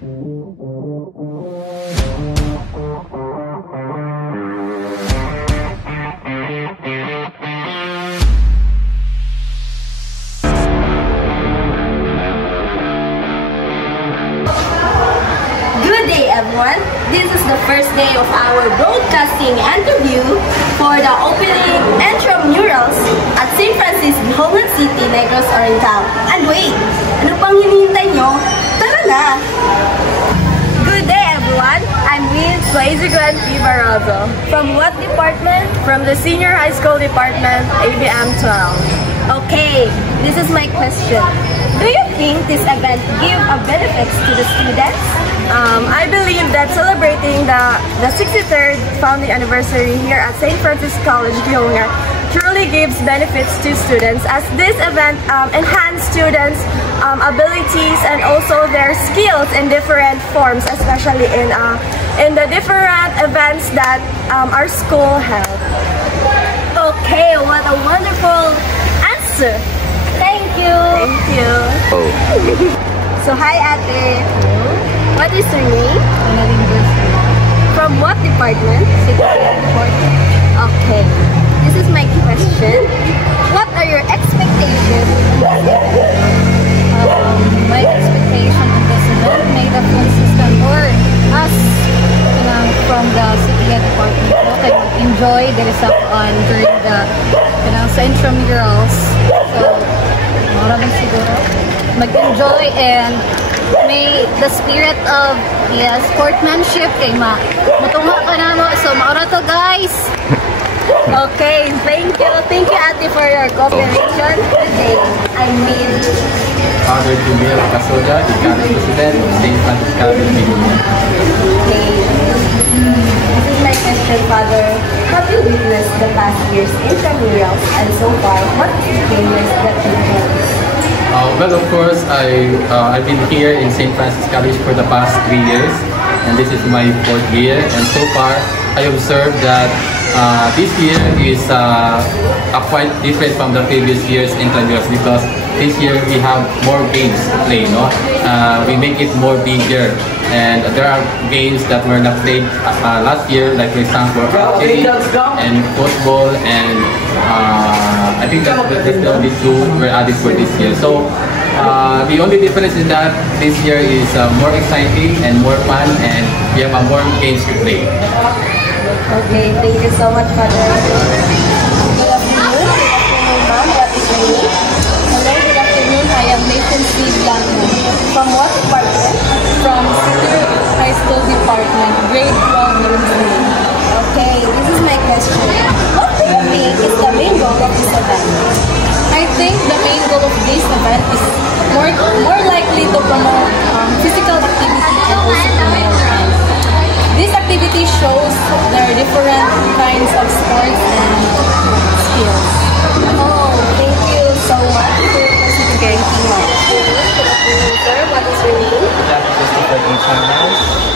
Everyone, this is the first day of our broadcasting interview for the opening intramurals at St. Francis Gihogan City, Negros Oriental. And wait, ano pang hinihintay nyo? Tara na! Good day everyone, I'm with Suazigan P. Barroso. From what department? From the Senior High School Department, ABM 12. Okay, this is my question. Do you think this event gives a benefits to the students? I believe that celebrating the 63rd founding anniversary here at St. Francis College, Gihogan truly gives benefits to students, as this event enhances students' abilities and also their skills in different forms, especially in the different events that our school held. Okay, what a wonderful answer! Thank you! Thank you! Oh. So, hi Ate! What is your name? From what department? Okay. This is my question. What are your expectations? My expectation of this event made the full system or us from the city department I would enjoy the result on during the sa intramurals. So, maraming siguro mag-enjoy and may the spirit of sportsmanship kay matunga ka na no. So maura to guys. Okay, thank you Ate for your cooperation today. I mean Father Jumil Kasoda, the current president of St. Francis College. Okay. This is my question, Father. Have you witnessed the past year's intramurals, and so far, what experience that you had? Well, of course, I've been here in St. Francis College for the past 3 years, and this is my 4th year. And so far, I observed that this year is quite different from the previous year's intramurals, because this year we have more games to play. No, we make it more bigger, and there are games that were not played last year, like for example, archery and football, and I think that the only two were added for this year. So the only difference is that this year is more exciting and more fun, and we have more games to play. Okay, thank you so much, Father. Good afternoon, ma'am. What is your name? Hello, good afternoon. I am Nathan C. Blanco. From what department? From Senior High School Department, grade 12 nursing. Okay, this is my question. What do you think is the main goal of this event? I think the main goal of this event is more likely to promote physical activity and also mental health. This activity shows there are different kinds of sports and skills. Oh, thank you so much for participating. Sir, what is your name?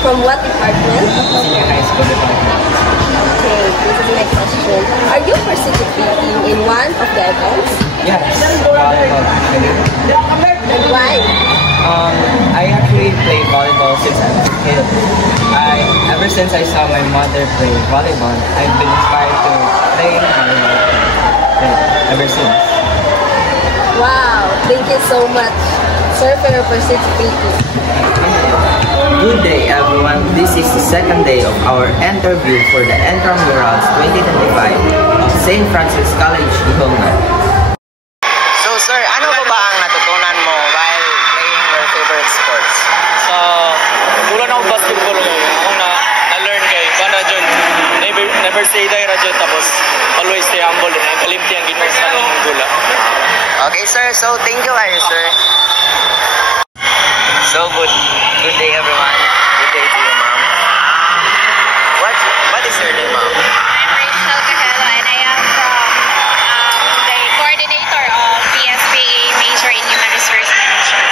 From what department? Senior High School Department. Okay, this is my question. Are you participating in one of the events? Yes, volleyball actually. And why? I actually play volleyball since I was a kid. Ever since I saw my mother play volleyball, I've been inspired to play volleyball ever since. Wow, thank you so much, sir, for your participating. Good day everyone, this is the second day of our interview for the Intramurals 2025 of St. Francis College, Gihogan. So sir, ano ba ang natutunan mo while playing your favorite sports? Sa mula na akong basketball ngayon, akong na-learn kay Bana John, never say die ra John, tapos always stay humble and kalimti ang ginasa ng gula. Okay sir, so thank you kayo sir. So good day everyone. Good day to you ma'am. What is your name ma'am? I'm Rachel Cajelo and I am from the coordinator of PSPA major in Human Resource Management.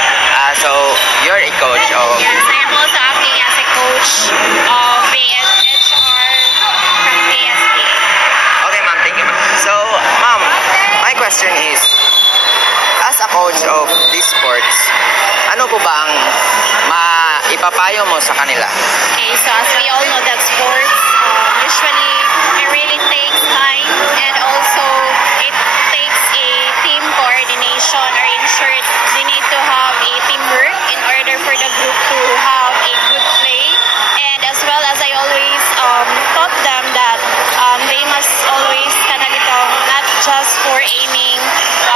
So you're a coach of... Yes, I am also acting as a coach of the HR from PSPA. Okay ma'am, thank you ma'am. So ma'am, my question is, as a coach of these sports, ano po ba ang ipapayo mo sa kanila? Okay, so as we all know that sports usually it really takes time, and also it takes a team coordination, or in short, they need to have a teamwork in order for the group to have a good play. And as well as I always taught them that they must always not just for aiming to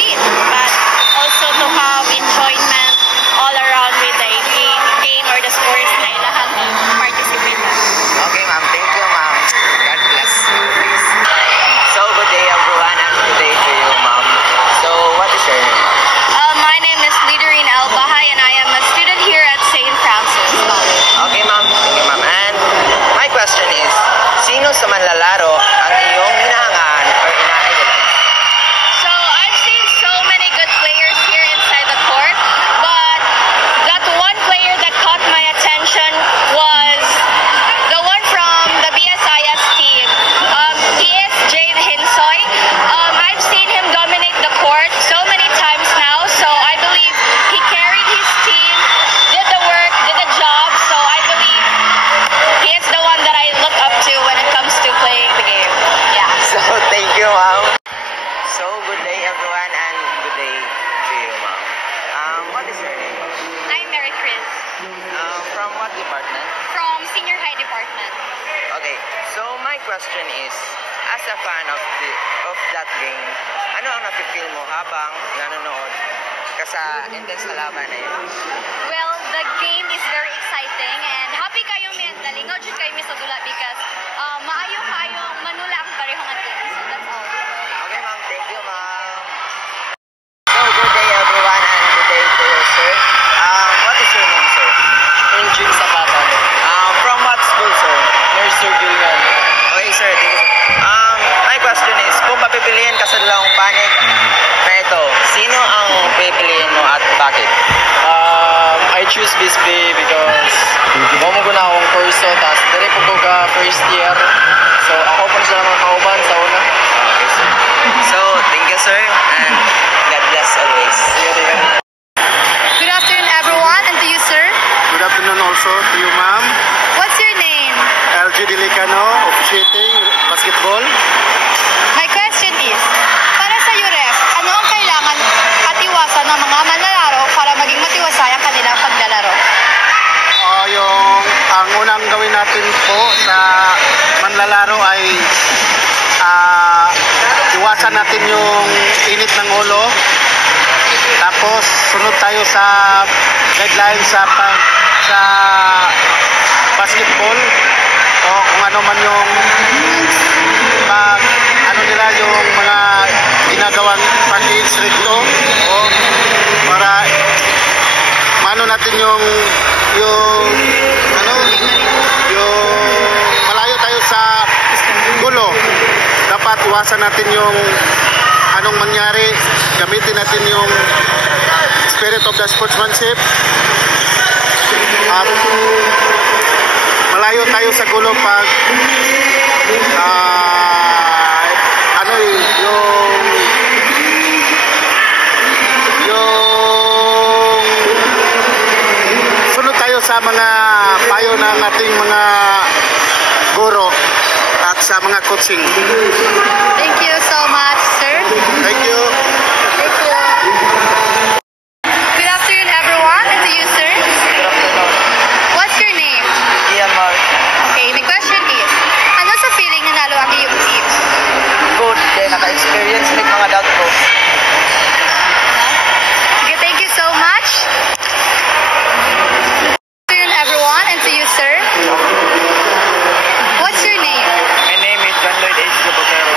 win, but also to have enjoyment all around with the game or the sports na ilahan participate. Okay, ma'am. Thank you, ma'am. God bless you. So, good day, everyone, and good day to you, ma'am. So, what is your name, ma'am? My name is Liderine Albahay, and I am a student here at St. Francis College. Okay, ma'am. Thank you, ma'am. And my question is, sino sa manlalaro ang iyong hinahangaan or ina-idolize? So I've seen so many good players here inside the court, but that one player that caught my attention was the one from the BSIS team. He is Jade Hinsoy. I've seen him dominate the court so many times now, so I believe he carried his team, did the work, did the job, so I believe he is the one that I look up to when it comes to playing the game. Yeah. So, thank you, ma'am. So, good day, everyone, and good day to you, ma'am. What is your name, ma'am? I'm Mary Chris From what department? from Senior High Department. Okay, so my question is, as a fan of that game, ano ang napipil mo habang nanonood ka sa intense na laban na yun? Well, the game is very exciting and happy kayo mentally. Nga jud kayo sa dula because maayo kayong manula ang parehong team. So that's all. Okay, ma'am. Thank you, ma'am. So, good day, everyone, and good day to you, sir. What is your name, sir? Eugene Zapata. From what school, sir? Nurse Julian. Okay, sir. Thank you. My question is, kung papipiliin ka sa dalawang panig na ito, sino ang pipiliin mo at bakit? I choose Bisbee because mo na akong kurso, tapos dire po ko ka first year. So ako po sila mga kauban sa una. Okay, sir. So, thank you, sir, and God bless always. Good afternoon, everyone, and to you, sir. Good afternoon also to you, ma'am. What's your name? LG Delicano, officiating basketball. My question is, para sa UREF, ano ang kailangan at iwasan ng mga manlalaro para maging matiwasay ang kanilang paglalaro? Ang unang gawin natin po sa manlalaro ay iwasan natin yung init ng ulo. Tapos sunod tayo sa guidelines sa basketball. O kung ano man yung yung mga ginagawang practice rito o para maano natin yung malayo tayo sa gulo. Dapat iwasan natin yung anong mangyari, gamitin natin yung spirit of the sportsmanship at malayo tayo sa gulo pag sunod tayo sa mga payo ng ating mga guro at sa mga coaching. Thank you so much, sir. Thank you. Thank you. Good afternoon, everyone, and to you, sir. Good afternoon. What's your name? Ian Mark. Okay, my question is, ano sa feeling nanalo ang iyong team? Good. Kaya naka-experience like mga dad ko. Okay, thank you so much. Good afternoon, everyone, and to you, sir. What's your name? My name is John Lloyd H. Botero.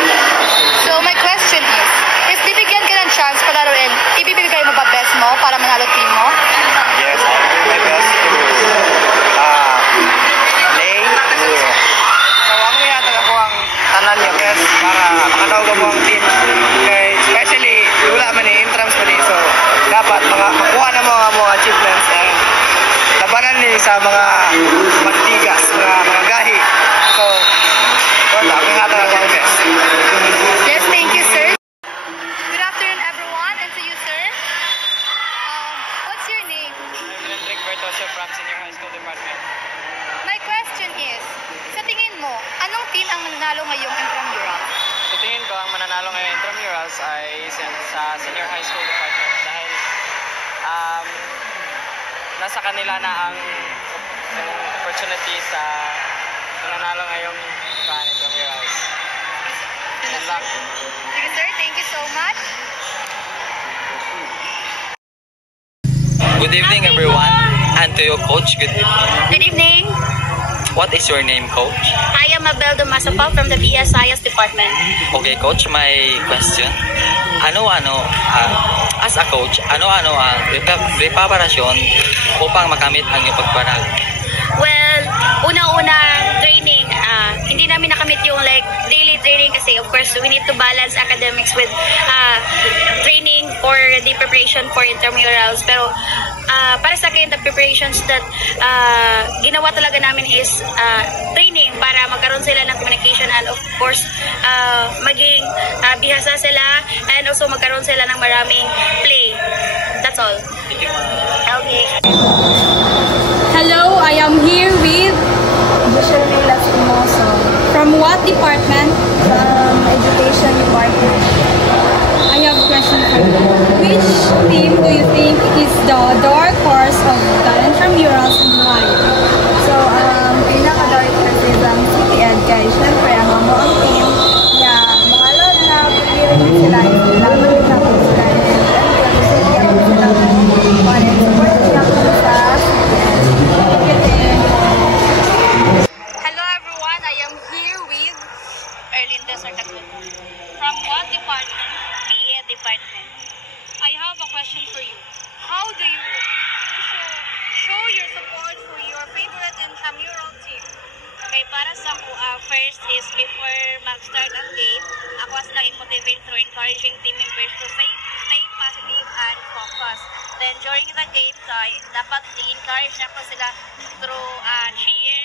So, my question is, if bibigyan ka ng chance palaruin, ibibigay mo ba best mo para manalo team mo? Yes, I'll do my best to play siguro. So, ang mayatag ako ang tanan niya best para makatawag ako ang team. Kaya, especially, wala man eh, intrams man eh. So, dapat makuha na mga achievements and labanan niya sa mga magtigas, mga gahi. So, wala, ang mayatag ako ang best. Yes, thank you, sir. Good afternoon, everyone, and to you, sir. What's your name? Frederick Alberto Chefram Senior High School Department. My question is, sa tingin mo, anong team ang nanalo ngayong intramurals? Sa tingin ko, ang mananalo ngayong intramurals ay sa Senior High School Department dahil nasa kanila na ang opportunity sa mananalo ngayong intramurals. Good luck. Sige sir, thank you so much. Good evening, everyone, and to your coach, good evening. Good evening. What is your name, coach? I am Abel Dumasapal from the BSIS department. Okay, coach, my question. As a coach, ano-ano ang preparasyon upang makamit ang iyong pagparal? Well, una-una training, hindi namin nakamit yung like daily training kasi of course we need to balance academics with training for the preparation for intramurals. Pero para sa akin, the preparations that ginawa talaga namin is training para magkaroon sila ng communication and of course maging bihasa sila and also magkaroon sila ng maraming play. That's all. Okay. Hello, I am here with Jocelyn Espinoso from what department? from Education Department. I have a question for you. Which team do you think is the dark horse of the intramurals and why? So, pinaka-dark horse is ang City Ed guys. Siyempre, ang amo ang team na mahalod na pag-irin sila. Laman na po sila. And City Ed sila mo. Para support sila po sa Hello everyone, I am here with Erlinda Sartagun. From what department? BA department. I have a question for you. How do you show your support for your favorite intramural team? Okay, para sa ako, first is before mag-start ang game, ako as lang i-motivate through encouraging team members to stay positive and focus. Then during the game, dapat i-encourage na ko sila through cheer,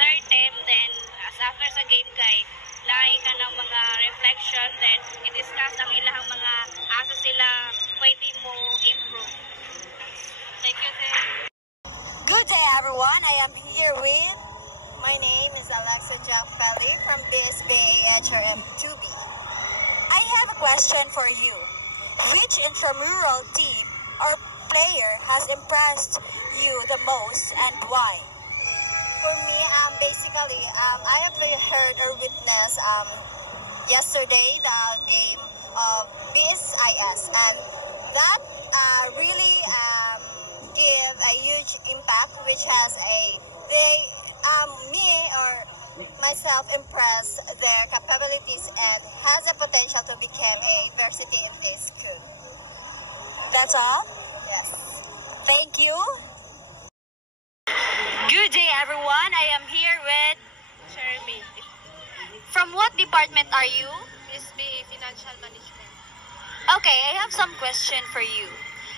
their team, then as after sa game kay, lahi ka ng mga reflection, then i-discuss ang ilang mga asa sila pwede mo improve. Thank you, sir. Good day, everyone. I am here with... My name is Alexa Jampelli from BSBA HRM 2B. I have a question for you. Which intramural team or player has impressed you the most and why? For me, basically, I have heard or witnessed yesterday the game of BSIS, and that really give a huge impact, which has me or myself impressed their capabilities and has the potential to become a varsity in this school. That's all? Yes. Thank you. Good day, everyone. I am here with Jeremy. From what department are you? BSBA Financial Management. Okay, I have some question for you.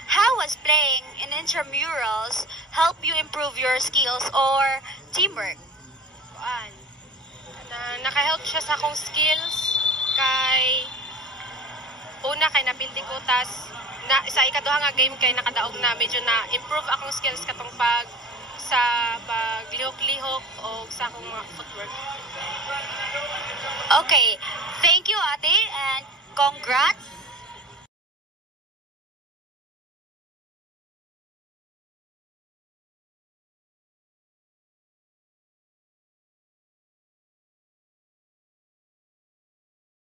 How was playing in intramurals help you improve your skills or teamwork? Naka-help siya sa akong skills kay napildi ko sa ikaduha nga game kay nakadaog na medyo na improve akong skills katong paglihok-lihok o sa akong mga footwork. Okay, thank you ate and congrats.